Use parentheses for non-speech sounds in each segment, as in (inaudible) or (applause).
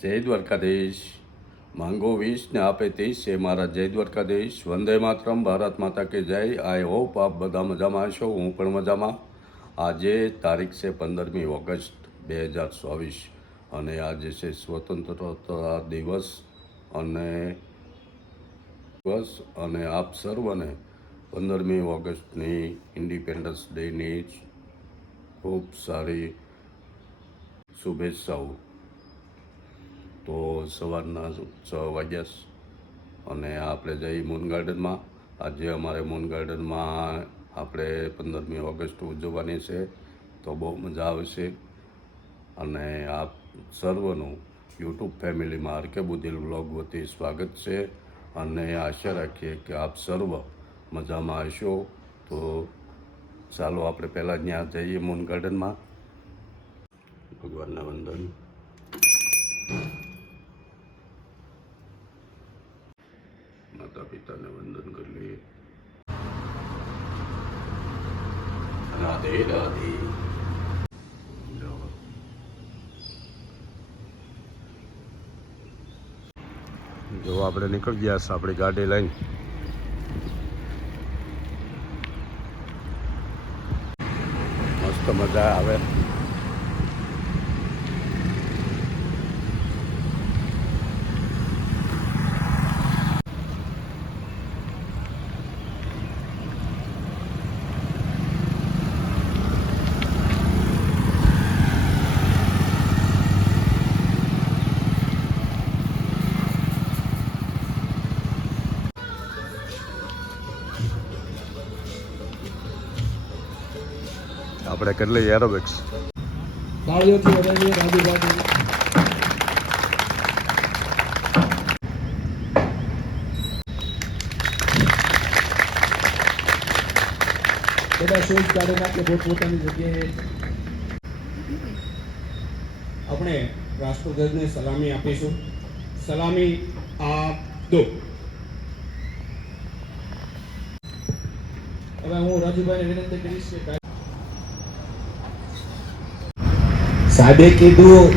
જય દ્વારકાધીશ. માંગો વીસ ને આપે ત્રીસ છે મારા જય દ્વારકાધીશ. વંદે માતરમ, ભારત માતા કે જય. આઈ હોપ આપ બધા મજામાં હશો, હું પણ મજામાં. આજે તારીખ છે પંદરમી ઓગસ્ટ બે હજાર ચોવીસ અને આજે છે સ્વતંત્રતા દિવસ અને દિવસ અને આપ સર્વને પંદરમી ઓગસ્ટની ઇન્ડિપેન્ડન્સ ડેની ખૂબ સારી શુભેચ્છાઓ. તો સવારના છ વાગ્યા અને આપણે જઈ મૂન ગાર્ડનમાં આજે અમારે મૂન ગાર્ડનમાં આપણે પંદરમી ઓગસ્ટ ઉજવવાની છે, તો બહુ મજા આવશે અને આપ સર્વનું યુટ્યુબ ફેમિલીમાં આરકે બુદ્ધિલ બ્લોગ વતી સ્વાગત છે. અને આશા રાખીએ કે આપ સર્વ મજામાં હશો. તો ચાલો આપણે પહેલાં ત્યાં જઈએ મૂન ગાર્ડનમાં ભગવાનના વંદન માતા પિતાને વંદન કરી લઈએ રાધે રાધે જો આપણે નીકળી ગયા છે આપણી ગાડી લઈને. મસ્ત મજા આવે. આપણે કરી લઈએ એરોબિક્સ આપણે રાષ્ટ્રધ્વજને સલામી આપીશું. સલામી આપ દો. હવે હું રાજુભાઈને વિનંતી કરીશ કે સાહેબે કીધું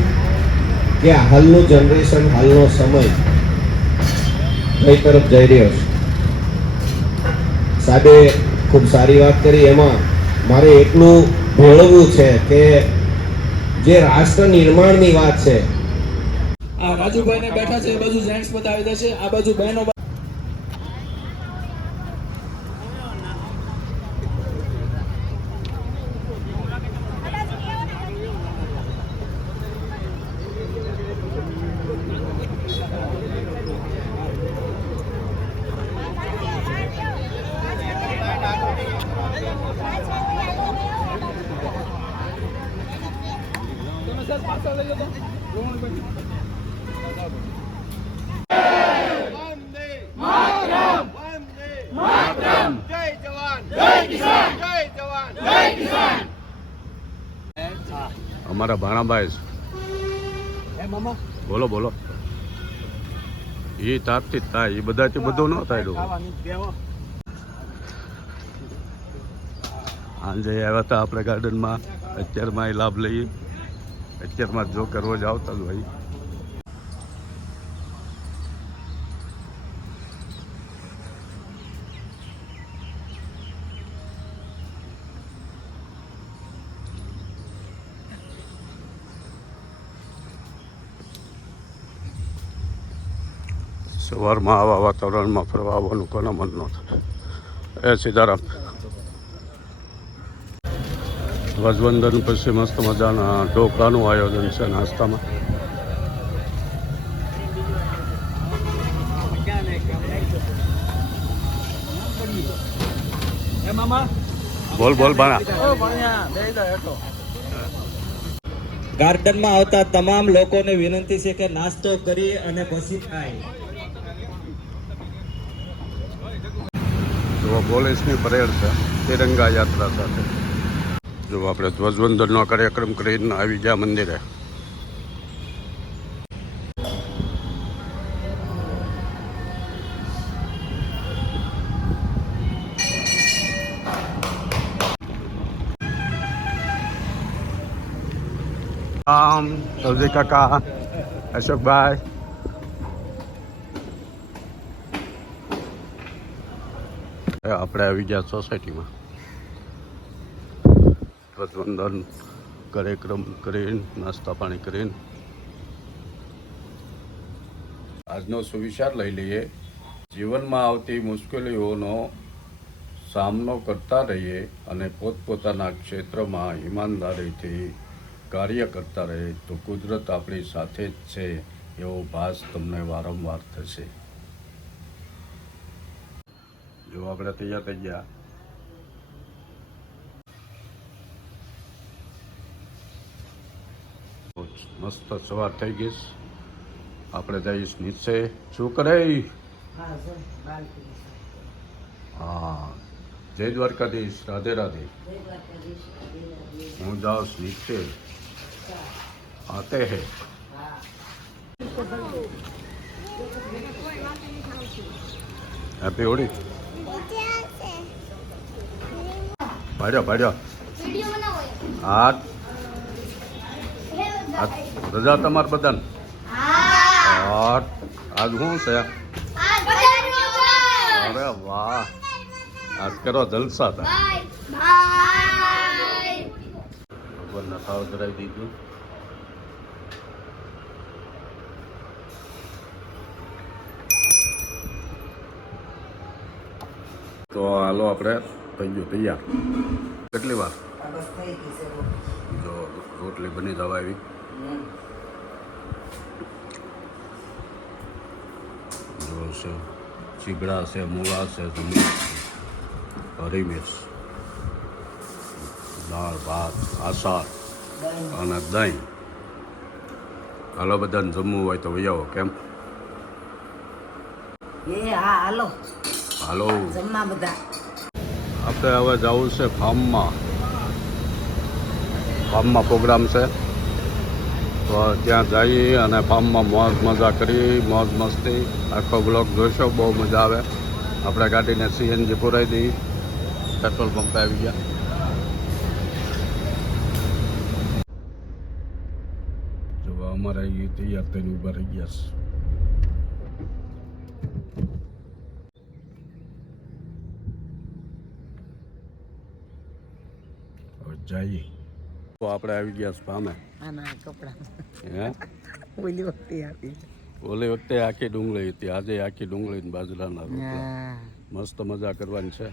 કે હાલનું જનરેશન હાલનો સમય કઈ તરફ જઈ રહ્યો છે? સાહેબે ખૂબ સારી વાત કરી. એમાં મારે એટલું ભેળવવું છે કે જે રાષ્ટ્ર નિર્માણની વાત છે, આ રાજુભાઈ ને બેઠા છે, એ બાજુ જેન્ટ્સ બધા આવી જશે આ બાજુ બહેનો તમે સર પાછળ લઈ જતો રોહનભાઈ જય જવાન જય કિસાન જય જવાન જય કિસાન અમારા ભાણાભાઈ બોલો બોલો. એ તાપથી થાય. એ બધાથી બધું ન થાય ખાવાની સાંજે આવ્યા હતા આપણે ગાર્ડનમાં અત્યારમાં એ લાભ લઈએ. અત્યારમાં જો કે રોજ આવતા જ હોય. સવારમાં આવા વાતાવરણમાં ફરવા આવવાનું કોના મન ન થાય. એ સીતારામ. ધ્વજવંદન પછી મસ્ત મજાના ઢોકળાનું આયોજન છે નાસ્તામાં. બોલ બોલ, ભાણા. ગાર્ડનમાં આવતા તમામ લોકોને વિનંતી છે કે નાસ્તો કરી અને પછી ખાય. જો પોલીસની પરેડ છે, તિરંગા યાત્રા સાથે. જો આપણે ધ્વજવંદનનો કાર્યક્રમ કરીને આવી ગયા મંદિરે. રામ સૌજી કાકા, અશોકભાઈ. હવે આપણે આવી ગયા સોસાયટીમાં ધ્વજવંદન કાર્યક્રમ કરીને, નાસ્તા પાણી કરીને. આજનો સુવિચાર લઈ લઈએ. જીવનમાં આવતી મુશ્કેલીઓનો સામનો કરતા રહીએ અને પોતપોતાના ક્ષેત્રમાં ઈમાનદારીથી કાર્ય કરતા રહીએ તો કુદરત આપણી સાથે જ છે એવો ભાસ તમને વારંવાર થશે. જો આપણે તૈયાર થઈ ગયા મસ્ત સવાર થઈ ગઈ આપણે જઈશ નીચે શું કરે હા જય દ્વારકાધીશ રાધે રાધે હું જાઉં નીચે આતે હે. હેપી હોળી ભાડ્યો પાડ્યો. હા રજા તમાર બધાને. હા આજ શું છે? અરે વાહ. આજ કરો જલસા હતા ભગવાનના થાવ ધરાવી દીધું. તો હાલો આપણે થઈ ગયું તૈયાર કેટલી વાર જો રોટલી બની જવા આવી જો છે ચીગડા છે મૂળા છે જમણી છે હરી મિર્ચ દાળ ભાત આસાર અને દહીં હાલો બધાને જમવું હોય તો વૈયાવો કેમ એ હા હાલો હાલો. જમવા બધા. આપણે હવે જવું છે ફાર્મમાં. ફાર્મમાં પ્રોગ્રામ છે. તો ત્યાં જઈ અને ફાર્મમાં મોજ મજા કરી મોજ મસ્તી. આખો બ્લોક જોઈશો બહુ મજા આવે. આપણે ગાડીને સીએનજી પુરાવી દઈ. પેટ્રોલ પંપે આવી ગયા. જો અમારે તૈયાર થઈને ઊભા રહી ગયા છે. જઈએ. તો આપણે આવી ગયા હે? ઓલી વખતે આપી ઓલી વખતે આખી ડુંગળી હતી. આજે આખી ડુંગળી ને બાજરાના રોટલા. મસ્ત મજા કરવાની છે.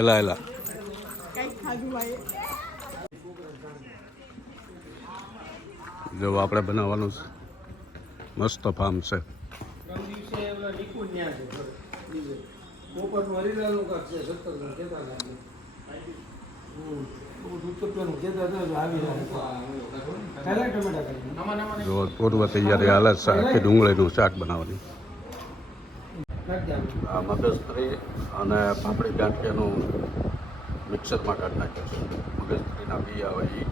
એલા એલા. જો આપણે બનાવવાનું છે. મસ્ત ફાર્મ છે. જો પૂર્વ તૈયારી હાલે છે, આખી ડુંગળીનું શાક બનાવવાની. આ મગજત્રી અને પાપડી ગાંઠિયાનું મિક્સરમાં કાઢી નાખ્યું છે. મગજત્રીના બી આવે એ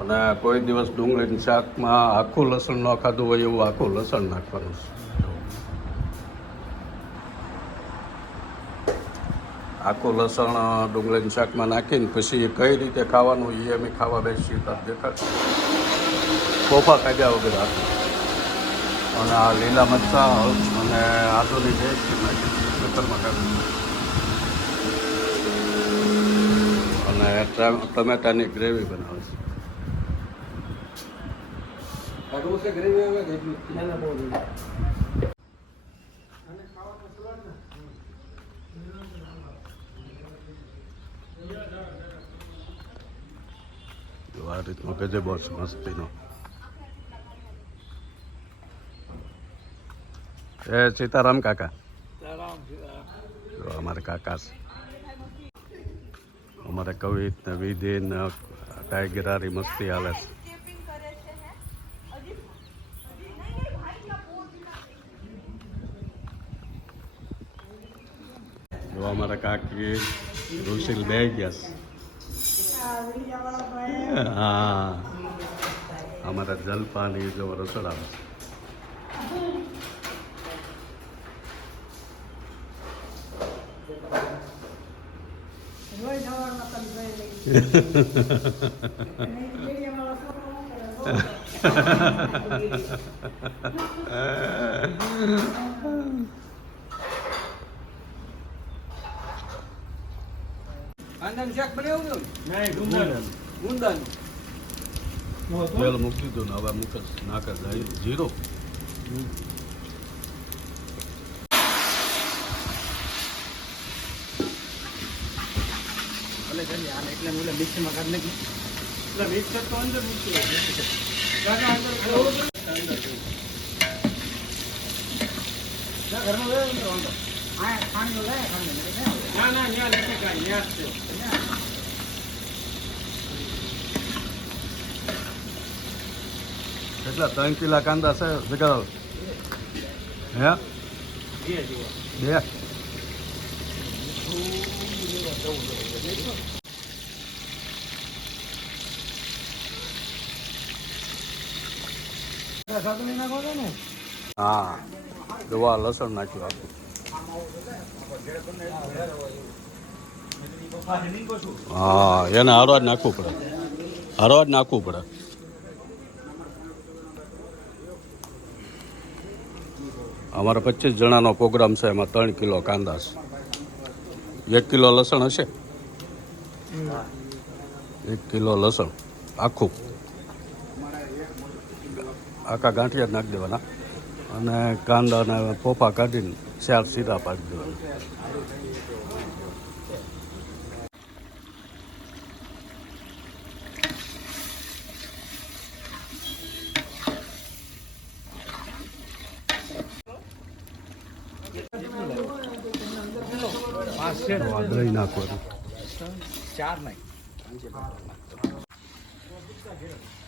અને કોઈ દિવસ ડુંગળીની શાકમાં આખું લસણ ન ખાધું હોય એવું આખું લસણ નાખવાનું છે. આખું લસણ ડુંગળીની શાકમાં નાખીને પછી કઈ રીતે ખાવાનું એ અમે ખાવા બેસીએ તો દેખાડ કોફા કાઢ્યા વગર આખું અને આ લીલા મરચાં અને આદુની પેસ્ટ નાખી કુકરમાં કાઢી અને ટમેટાની ગ્રેવી બનાવે છે. જો આ રીતનો ગજબો છે મસ્તીનો. એ સીતારામ કાકા. જો અમારે કાકા છે. અમારે કવિત ને વિધિ ને ટાઈગરારી મસ્તી હાલે છે. જો અમારા કાકી રુશીલ બે ગયા છે. હા. અમારા જલપાની જો રસોડા આવે છે. Annem Jack mı ne oluyor? Ne? Bundan. Bundan. Well, mukti to nava mukas nakas zero. Hmm. તેલ મૂકી દીધું ને હવે મૂકે નાખે જાય જીરો કેટલા ત્રણ કિલા કાંદા છે? જગાડો. હે? બે હા દવા લસણ નાખ્યું આખું. હા એને હરવા જ નાખવું પડે. હરવા જ નાખવું પડે. અમારે પચીસ જણાનો પ્રોગ્રામ છે એમાં ત્રણ કિલો કાંદા છે એક કિલો લસણ હશે? એક કિલો લસણ આખું. આખા ગાંઠિયા નાખી દેવાના. અને કાંદાને પોપા કાઢીને ચાર સીધા પાડી દેવાના. વાદળી નાખવાનું બરાબર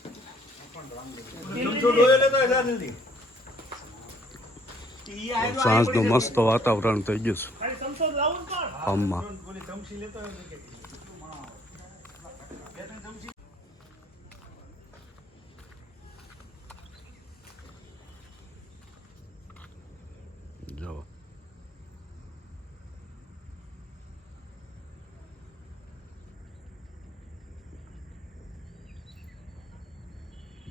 સાંજનું મસ્ત વાતાવરણ થઈ ગયું છે. ફાર્મમાં જો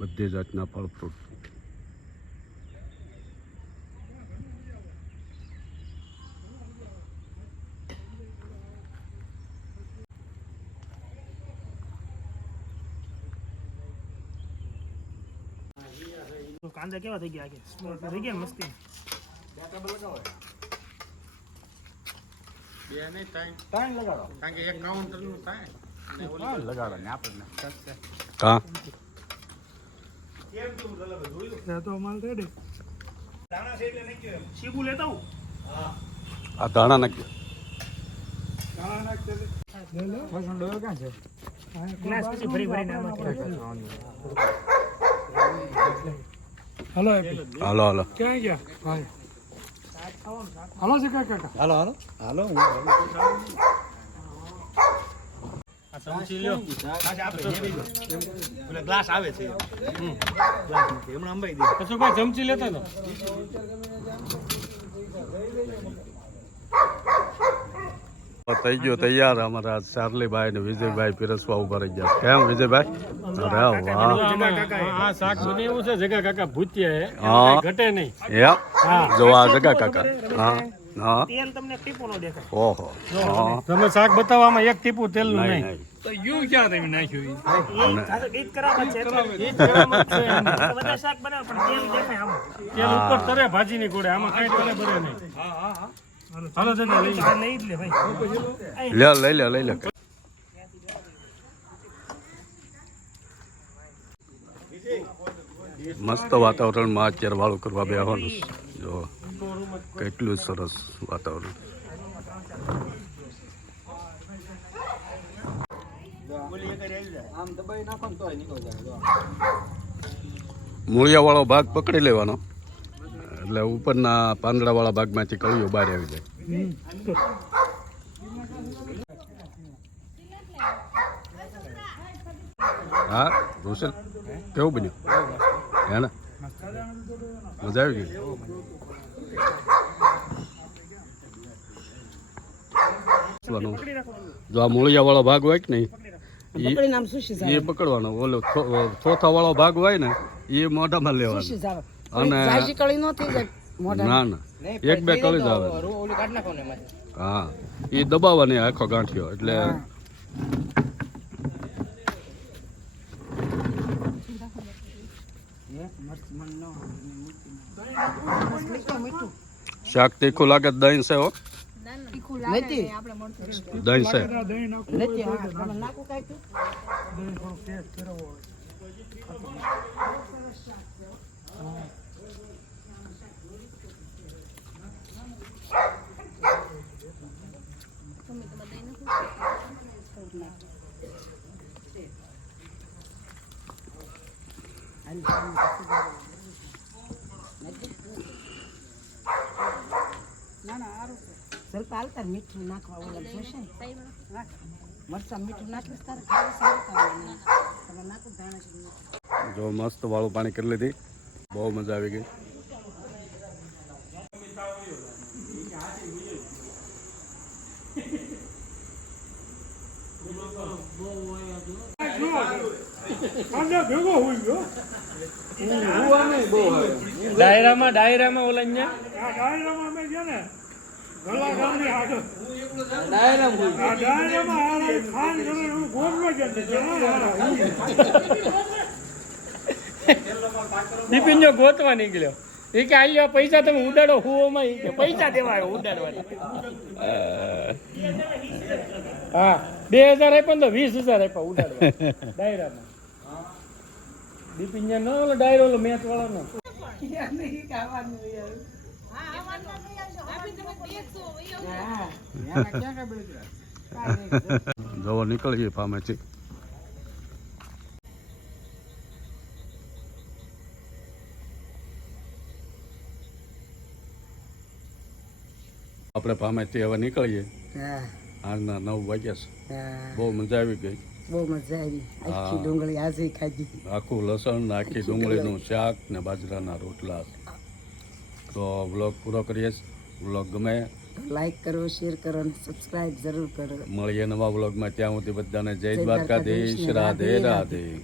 બધી જાતના ફળ ફ્રૂટ કાંદા કેવા થઈ ગયા આગે થઈ ગયા ને મસ્તી? કા લગાડો. કારણ કે એક કાઉન્ટરનું આ ધાણા નાખી ગ્લાસ પછી ભરી ભરીને આમાં હલો હાલો હાલો. ક્યાં ગયા? હલો. છે કાકા હાલો હાલો. હાલો. કશું કોઈ ચમચી લેતા તો. થઈ ગયો તૈયાર અમારા ચાર્લીભાઈ ને વિજયભાઈ પીરસવા ઊભા રહી ગયા. કેમ વિજયભાઈ? અરે વાહ. આ શાક બને એવું છે જગા કાકા ભૂતિયા હે. હા. ઘટે નહીં. એમ જો આ જગા કાકા. હા હા. તેલ તમને ટીપું નો દેખાય. ઓહો. તમે શાક બતાવવામાં એક ટીપું તેલનું નહીં નહીં. નહીં. તો યુ ક્યાં તમે નાખ્યું અને (laughs) બધા શાક બનાવ પણ તેલ દેખાય આમ. તેલ ઉપર તરે ભાજી ની ગોળે આમાં કઈ તરે ભરે નહીં. હાલો દાદા લઈ લઈ જ લે ભાઈ. લે. લઈ લે લઈ લે મસ્ત વાતાવરણમાં અત્યારે વાળું કરવા બેસવાનું છે. જો કેટલું સરસ વાતાવરણ. મૂળિયાવાળો ભાગ પકડી લેવાનો. એટલે ઉપરના પાંદડાવાળા ભાગમાંથી કળીઓ બહાર આવી જાય. હા, રોશન? કેવું બન્યું? હે ને? મજા આવી ગઈ? જો આ મૂળિયા વાળો ભાગ હોય કે નહીં? પકડી નામ સુશી ઈ- એ પકડવાનો ઓલો ચોથા વાળો ભાગ હોય ને એ મોઢામાં લેવાનો. જાવ. અને જાજી કળી નો થઈ જાય ના ના. એક બે કળી જ આવે. ઓલું કાઢ નાખો ને હા. એ દબાવવાની આખો ગાંઠિયો એટલે શાક તીખું લાગે દહીં છે હો. નથી દહીં છે નથી હા, તમે નાખો કાંઈક. ಸ್ವಲ್ಪ હાલતા મીઠું નાખવા ઓલા જોશે ને નાખ. મરચાં મીઠું નાખીશ તારે ખાવું સારું ખાવાનું તમે નાખો ધાણા જીરું. જો મસ્ત વાળું પાણી કરી લીધી બહુ મજા આવી ગઈ આને ભેગો હોઈ ગયો ડાયરામાં ડાયરામાં ઓલા અહીંયા ડાયરામાં અમે ગયા ને બિપિન જો ગોતવા નીકળ્યો. એ કે આલ્યો પૈસા તમે ઉડાડો હુઓમાં એ કે પૈસા દેવા આવ્યો ઉડાડવા હા, બે હજાર આપ્યા ને તો વીસ હજાર આપ્યા ઉડાડવા ડાયરામાં. બિપિન ને ડાયરો મેચ વાળાનો જવો નીકળીએ ફામેથી. આપણે ફામેથી હવે નીકળીએ. આજના નવ વાગ્યા છે. બહુ મજા આવી ગઈ. બહુ મજા આવી આખી ડુંગળી આજે ખાધી. આખું લસણ ને આખી ડુંગળીનું શાક ને બાજરાના રોટલા. તો બ્લોગ પૂરો કરીએ. વ્લોગ ગમે લાઈક કરો શેર કરો અને સબસ્ક્રાઇબ જરૂર કરો. મળીએ નવા વ્લોગમાં. ત્યાં સુધી બધાને જય દ્વારકાધીશ. રાધે. રાધે.